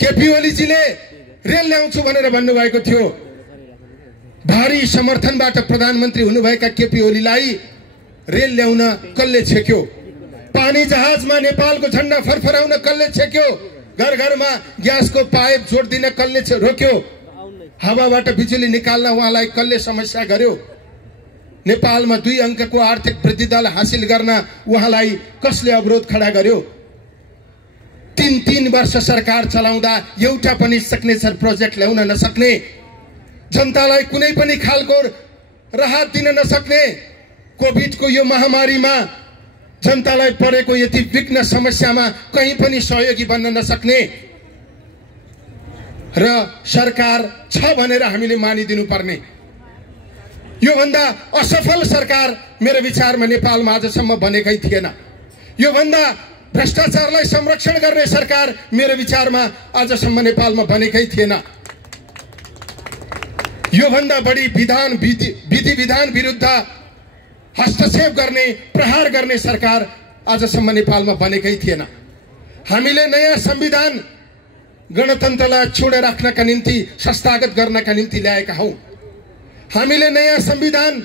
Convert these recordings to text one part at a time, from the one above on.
KP ओलीजीले rail ल्याउँछु भनेर भन्नुभएको थियो। भारी समर्थनबाट प्रधानमन्त्री हुनुभएका केपी ओलीलाई रेल ल्याउन कसले छेक्यो? पानी जहाजमा नेपालको झण्डा फरफराउन कसले छेक्यो? घर घरमा ग्यासको पाइप जोड्दिन कसले रोक्यो? हावाबाट बिजुली निकाल्न उहाँलाई कसले समस्या गर्यो? नेपालमा 2 अङ्कको आर्थिक वृद्धि दर हासिल गर्न उहाँलाई कसले अवरोध खडा गर्यो? 3 वर्ष सरकार चलाउँदा एउटा पनि सिग्नेचर प्रोजेक्ट ल्याउन नसक्ने, जनतालाई कुनै पनि खालको राहत दिन नसक्ने, कोभिडको यो महामारीमा जनतालाई परेको यति विघ्न समस्यामा कहीँ पनि सहयोगी बन्न नसक्ने र सरकार छ भनेर हामीले मानिदिनु पर्ने, यो भन्दा असफल सरकार मेरो विचारमा नेपालमा आजसम्म बनेकै थिएन। यो भन्दा भ्रष्टाचारलाई संरक्षण गर्ने सरकार मेरो विचारमा आजसम्म नेपालमा बनेकै थिएन। यो भन्दा बढी विधि विधान विरुद्ध हस्तक्षेप गर्ने, प्रहार गर्ने सरकार आजसम्म नेपालमा बनेकै थिएन। हामीले नयाँ संविधान गणतन्त्रलाई छोडेर राख्नका निम्ति, संस्थागत गर्नका निम्ति ल्याएका हौं। हामीले नयाँ संविधान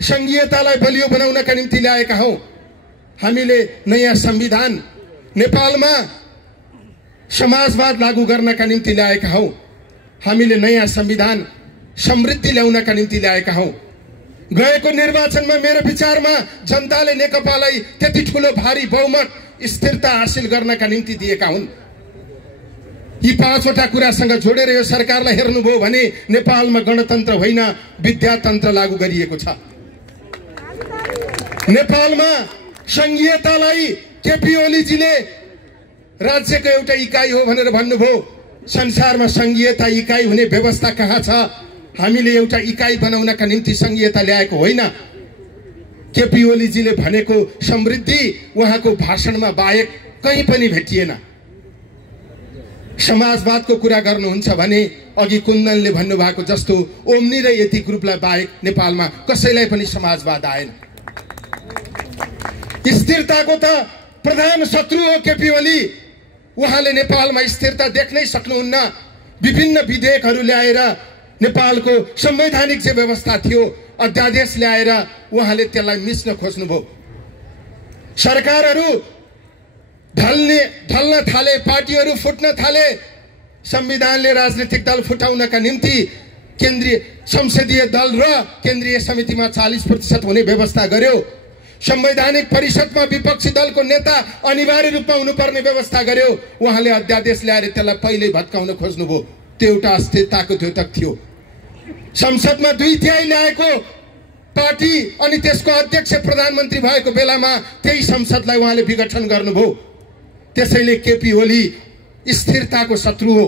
संघीयतालाई बलियो बनाउनका निम्ति ल्याएका हौं। हामीले नयाँ संविधान नेपालमा समाजवाद लागू गर्नका निम्ति ल्याएका हौं। हामीले नयाँ संविधान समृद्धि ल्याउनका निम्ति ल्याएका हौं। गएको निर्वाचनमा मेरो विचारमा जनताले नेकपालाई त्यति ठूलो भारी बहुमत, स्थिरता हासिल गर्नका निम्ति दिएका हुन्। यी 5वटा कुरासँग जोडेर यो सरकारलाई हेर्नुभयो भने नेपालमा गणतन्त्र होइन, विद्यातन्त्र लागू गरिएको छ। नेपालमा संघीयतालाई केपी ओलीजीले राज्यको एउटा इकाइ हो भनेर भन्नुभयो। संसारमा संघीयता इकाइ हुने व्यवस्था कहाँ छ? हामीले एउटा इकाइ बनाउनका निम्ति संघीयता ल्याएको होइन। केपी ओलीजीले भनेको समृद्धि उहाँको भाषणमा बाहेक कहीँ पनि भेटिएन। समाजवादको कुरा गर्नुहुन्छ भने अघि कुन्दनले भन्नुभएको जस्तो ओम्नी र यति ग्रुपलाई बाहेक नेपालमा कसैलाई पनि समाजवाद आएन। स्थिरताको त प्रधान शत्रु हो केपी ओली। उहाँले नेपालमा स्थिरता देख्नै सक्नुहुन्न। विभिन्न विधेयकहरू ल्याएर नेपालको संवैधानिक जे व्यवस्था थियो, अध्यादेश ल्याएर उहाँले त्यसलाई मिच्न खोज्नुभयो। सरकारहरू ढल्न थाले, पार्टीहरू फुट्न थाले। संविधानले राजनीतिक दल फुटाउनका निम्ति केन्द्रीय संसदीय दल र केन्द्रीय समितिमा 40% हुने व्यवस्था गर्यो। संवैधानिक परिषदमा विपक्षी दलको नेता अनिवार्य रूपमा हुनुपर्ने व्यवस्था गर्यो। उहाँले अध्यादेश ल्याएर त्यसलाई पहिल्यै भत्काउन खोज्नुभयो। त्यो एउटा अस्थिरताको द्योतक थियो। संसदमा 2/3 ल्याएको पार्टी अनि त्यसको अध्यक्ष प्रधानमन्त्री भएको बेलामा त्यही संसदलाई उहाँले विघटन गर्नुभयो। त्यसैले केपी ओली स्थिरताको शत्रु हो।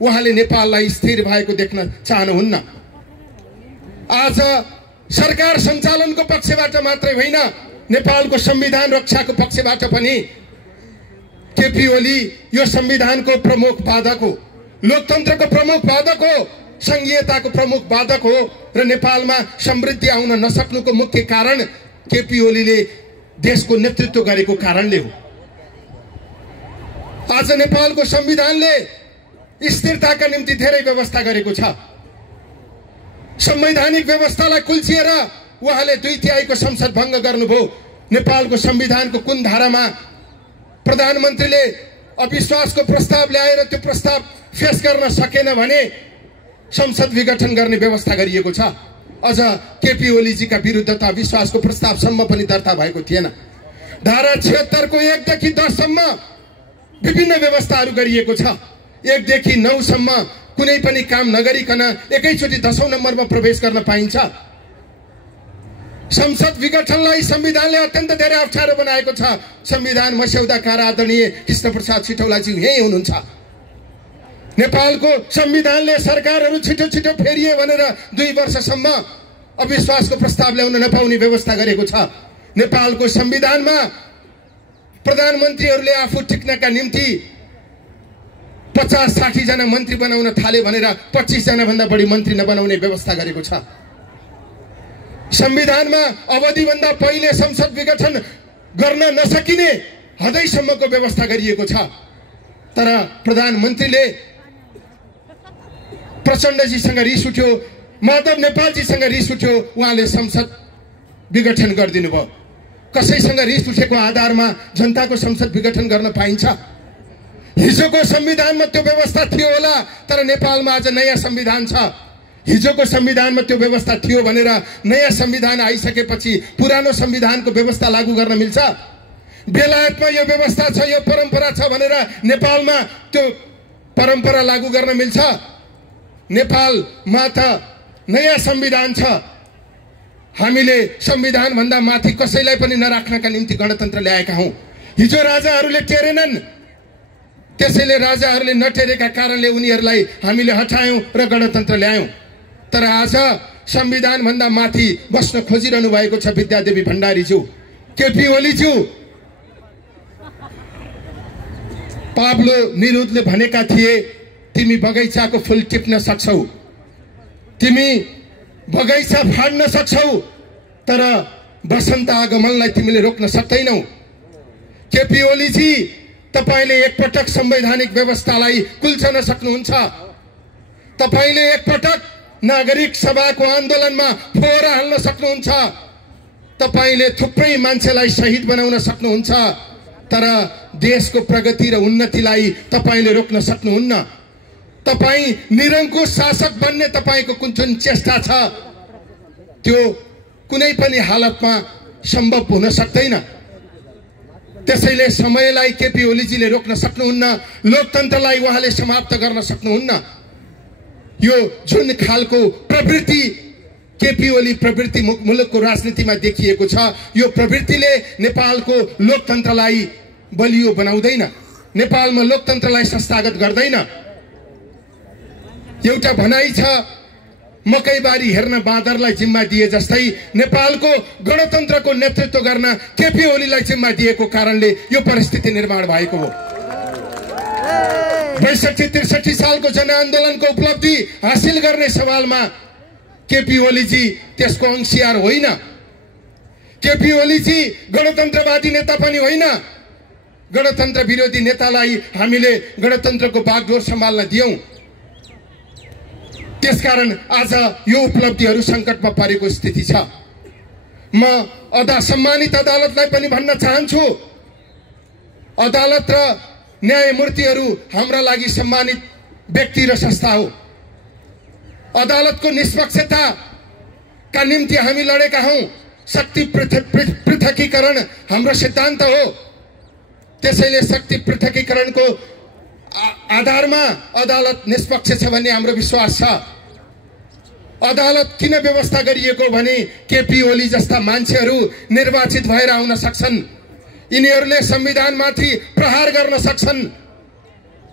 उहाँले नेपाललाई स्थिर भएको देख्न चाहनुहुन्न। आज सरकार सञ्चालनको पक्षबाट मात्रै होइन, नेपालको संविधान रक्षाको पक्षबाट पनि केपी ओली यो संविधानको प्रमुख बाधक हो, लोकतन्त्रको प्रमुख बाधक हो, संघीयताको प्रमुख बाधक हो र नेपालमा समृद्धि आउन नसक्नुको मुख्य कारण केपी ओलीले देशको नेतृत्व गरेको कारणले हो। आज नेपालको संविधानले स्थिरताका निम्ति धेरै व्यवस्था गरेको छ। संवैधानिक व्यवस्थालाई कुल्चिएर उहाँले 2/3 को संसद भङ्ग गर्नुभयो। नेपालको संविधानको कुन धारामा प्रधानमन्त्रीले अविश्वासको प्रस्ताव ल्याएर त्यो प्रस्ताव फेस गर्न सकेन भने संसद विघटन गर्ने व्यवस्था गरिएको छ। अझ केपी ओलीजीका विरुद्ध त अविश्वासको प्रस्तावसम्म पनि दर्ता भएको थिएन। धारा 76 को 1 देखि 10 सम्म विभिन्न व्यवस्थाहरू गरिएको छ। 1 देखि 9 सम्म कुनै पनि काम नगरिकन एकैचोटि 10औं नम्बरमा प्रवेश गर्न पाइन्छ। संसद विघटनलाई संविधानले अत्यन्त धेरै अप्ठ्यारो बनाएको छ। संविधान मस्यौदाकार आदरणीय कृष्णप्रसाद सिटौलाजी यही हुनुहुन्छ। नेपालको संविधानले सरकारहरू छिटो छिटो फेरिए भनेर 2 वर्षसम्म अविश्वासको प्रस्ताव ल्याउन नपाउने व्यवस्था गरेको छ। नेपालको संविधानमा प्रधानमन्त्रीहरूले आफू टिक्नका निम्ति 50-60 जना मन्त्री बनाउन थाले भनेर 25 जना भन्दा बढी मन्त्री नबनाउने व्यवस्था गरेको छ। संविधानमा अवधिभन्दा पहिले संसद विघटन गर्न नसकिने हदैसम्मको व्यवस्था गरिएको छ। तर प्रधानमन्त्रीले प्रचण्डजीसँग रिस उठ्यो, माधव नेपालजीसँग रिस उठ्यो, उहाँले संसद विघटन गरिदिनु भयो। कसैसँग रिस उठेको आधारमा जनताको संसद विघटन गर्न पाइन्छ? हिजोको संविधानमा त्यो व्यवस्था थियो होला, तर नेपालमा आज नयाँ संविधान छ। हिजोको संविधानमा त्यो व्यवस्था थियो भनेर नयाँ संविधान आइसकेपछि पुरानो संविधानको व्यवस्था लागू गर्न मिल्छ? बेलायतमा यो व्यवस्था छ, यो परम्परा छ भनेर नेपालमा त्यो परम्परा लागू गर्न मिल्छ? नेपालमा त नयाँ संविधान छ। हामीले संविधान भन्दा माथि कसैलाई पनि नराख्नका निम्ति गणतन्त्र ल्याएका हौं। हिजो राजाहरूले टेरेनन्, त्यसैले राजाहरूले नटेरेका कारणले उनीहरूलाई हामीले हटायौं र गणतन्त्र ल्यायौं। तर आज संविधान भन्दा माथि बस्न खोजिरहनु भएको छ विद्यादेवी भण्डारीज्यू, केपी ओलीज्यू। पाब्लो नेरुदले भनेका थिए, तिमी बगैँचाको फूल टिप्न सक्छौ, तिमी बगैँचा फाड्न सक्छौ, तर बसन्त आगमनलाई तिमीले रोक्न सक्दैनौ। केपी ओलीजी, तपाईले एकपटक संवैधानिक व्यवस्थालाई कुल्चन सक्नुहुन्छ। तपाईले एकपटक नागरिक सभाको आन्दोलनमा फोहोरा हाल्न सक्नुहुन्छ। तपाईले थुप्रै मान्छेलाई शहीद बनाउन सक्नुहुन्छ, तर देशको प्रगति र उन्नतिलाई तपाईले रोक्न सक्नुहुन्न। तपाई निरङ्कुश शासक बन्ने तपाईको जुन चेष्टा छ त्यो कुनै पनि हालतमा सम्भव हुन सक्दैन। त्यसैले समयलाई केपी ओलीजीले रोक्न सक्नुहुन्न, लोकतन्त्रलाई उहाँले समाप्त गर्न सक्नुहुन्न। यो जुन खालको प्रवृत्ति केपी ओली प्रवृत्ति मुलुकको राजनीतिमा देखिएको छ, यो प्रवृत्तिले नेपालको लोकतन्त्रलाई बलियो बनाउँदैन, नेपालमा लोकतन्त्रलाई संस्थागत गर्दैन। एउटा भनाइ छ, मकैबारी हेर्न बाँदरलाई जिम्मा दिए जस्तै नेपालको गणतन्त्रको नेतृत्व गर्न केपी ओलीलाई जिम्मा दिएको कारणले यो परिस्थिति निर्माण भएको हो। 62-63 सालको जनआन्दोलनको उपलब्धि हासिल गर्ने सवालमा केपी ओलीजी त्यसको अंशियार होइन। केपी ओलीजी गणतन्त्रवादी नेता पनि होइन। गणतन्त्र विरोधी नेतालाई हामीले गणतन्त्रको बागडोर सम्हाल्न दियौं। त्यसकारण आज यो उपलब्धिहरू संकटमा परेको स्थिति छ। म सम्मानित अदालतलाई पनि भन्न चाहन्छु, अदालत र न्यायमूर्तिहरू हाम्रा लागि सम्मानित व्यक्ति र संस्था हो। अदालतको निष्पक्षताका निम्ति हामी लडेका हौं। शक्ति पृथकीकरण हाम्रो सिद्धान्त हो। त्यसैले शक्ति पृथकीकरणको आधारमा अदालत निष्पक्ष छ भन्ने हाम्रो विश्वास छ। अदालत किन व्यवस्था गरिएको भने केपी ओली जस्ता मान्छेहरू निर्वाचित भएर आउन सक्छन्, यिनीहरूले संविधानमाथि प्रहार गर्न सक्छन्।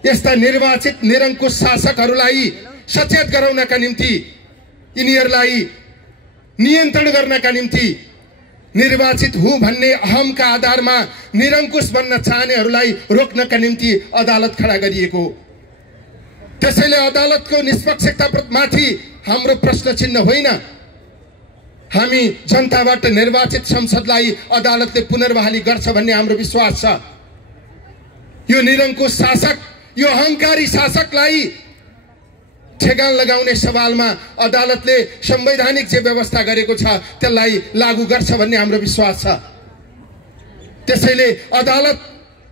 यस्ता निर्वाचित निरङ्कुश शासकहरूलाई सचेत गराउनका निम्ति, यिनीहरूलाई नियन्त्रण गर्नका निम्ति, निर्वाचित हुँ भन्ने अहमका आधारमा निरङ्कुश बन्न चाहनेहरूलाई रोक्नका निम्ति अदालत खडा गरिएको। त्यसैले अदालतको निष्पक्षतामाथि हाम्रो प्रश्न चिन्ह होइन। हामी जनताबाट निर्वाचित संसदलाई अदालतले पुनर्बहाली गर्छ भन्ने हाम्रो विश्वास छ। यो निरङ्कुश शासक, यो अहंकारी शासकलाई ठेगान लगाउने सवालमा अदालतले संवैधानिक जे व्यवस्था गरेको छ त्यसलाई लागू गर्छ भन्ने हाम्रो विश्वास छ। त्यसैले अदालत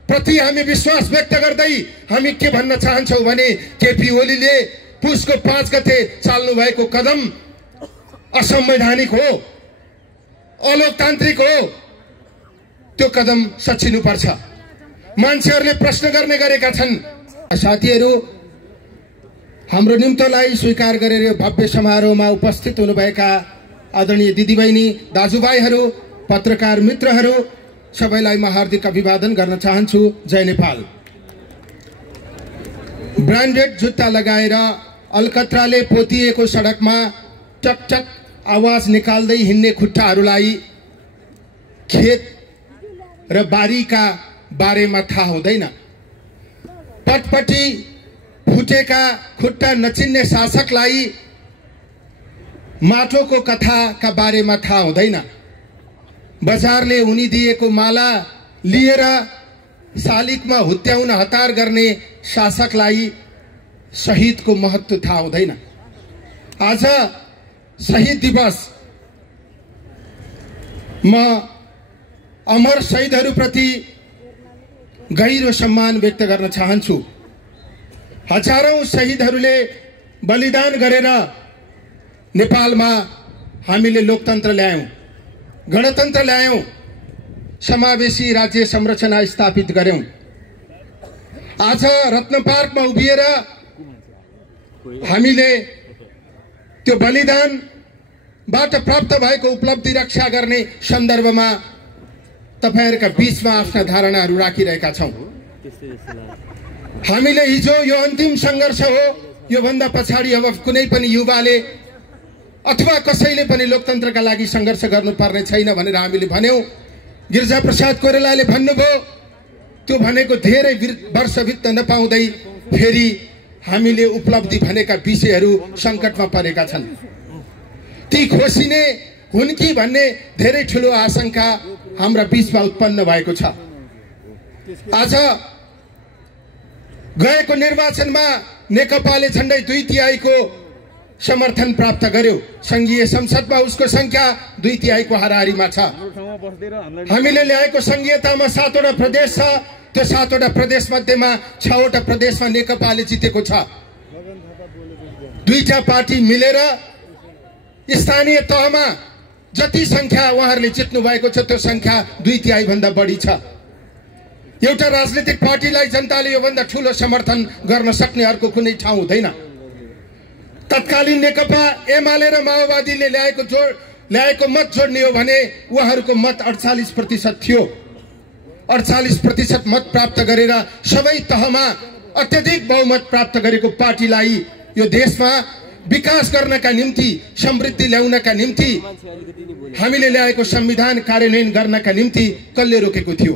प्रति हामी विश्वास व्यक्त गर्दै हामी के भन्न चाहन्छौं भने केपी ओलीले पुसको 5 गते चाल्नु भएको कदम असंवैधानिक हो, अलोकतान्त्रिक हो। त्यो कदम सचिनुपर्छ। मान्छेहरूले प्रश्न गर्ने गरेका छन्। साथीहरू, हाम्रो निम्तोलाई स्वीकार गरेर भव्य समारोहमा उपस्थित हुनुभएका आदरणीय दिदीबहिनी, दाजुभाइहरू, पत्रकार मित्रहरू, सबैलाई म हार्दिक अभिवादन गर्न चाहन्छु। जय नेपाल। ब्रान्डेड जुत्ता लगाएर अलकत्राले पोतिएको सडकमा टकटक आवाज निकाल्दै हिँड्ने खुट्टाहरूलाई खेत र बारीका बारेमा थाहा हुँदैन। पटपटी फुटेका खुट्टा नचिन्ने शासकलाई माटोको कथाका बारेमा थाहा हुँदैन। बजारले उनी दिएको माला लिएर शालिगमा हुत्याउन हतार गर्ने शासकलाई शहीदको महत्त्व थाहा हुँदैन। आज शहीद दिवस म अमर शहीदहरूप्रति गहिरो सम्मान व्यक्त गर्न चाहन्छु। हजारौं शहीदहरूले बलिदान गरेर नेपालमा हामीले लोकतन्त्र ल्यायौं, गणतन्त्र ल्यायौं, समावेशी राज्य संरचना स्थापित गर्यौं। आज रत्न पार्कमा उभिएर हामीले त्यो बलिदानबाट प्राप्त भएको उपलब्धि रक्षा गर्ने सन्दर्भमा तपाईहरुका बीचमा आफ्ना धारणाहरू राखिरहेका छौं। हामीले हिजो यो अन्तिम संघर्ष हो, यो भन्दा पछाडी अब कुनै पनि युवाले अथवा कसैले पनि लोकतन्त्रका लागि संघर्ष गर्नुपर्ने छैन भनेर हामीले भन्यौं। गिरिजाप्रसाद कोइरालाले भन्नुभयो, त्यो भनेको धेरै वर्ष बित्न नपाउँदै फेरि हामीले उपलब्धि भनेका विषयहरू संकटमा परेका छन्। ती खोसिने हुन् कि भन्ने धेरै ठूलो आशंका हाम्रा बीचमा उत्पन्न भएको छ। आज गएको निर्वाचनमा नेकपाले झण्डै 2/3 समर्थन प्राप्त गर्यो। संघीय संसदमा उसको संख्या 2/3 हाराहारीमा छ। हामीले ल्याएको संघीयतामा 7 वटा प्रदेश छ। त्यो 7 वटा प्रदेश मध्येमा 6 वटा प्रदेशमा नेकपाले जितेको छ। 2टा पार्टी मिलेर स्थानीय तहमा जति संख्या उहाँहरूले जित्नु भएको छ त्यो संख्या 2/3 भन्दा बढी छ। एउटा राजनीतिक पार्टीलाई जनताले यो भन्दा ठूलो समर्थन गर्न सक्ने अर्को कुनै ठाउँ हुँदैन। तत्कालीन नेकपा एमाले र माओवादीले ल्याएको मत जोड्ने हो भने उहाँहरूको मत 48% थियो। 48% मत प्राप्त गरेर सबै तहमा अत्यधिक बहुमत प्राप्त गरेको पार्टीलाई यो देशमा विकास गर्नका निम्ति, समृद्धि ल्याउनका निम्ति, हामीले ल्याएको संविधान कार्यान्वयन गर्नका निम्ति कसले रोकेको थियो?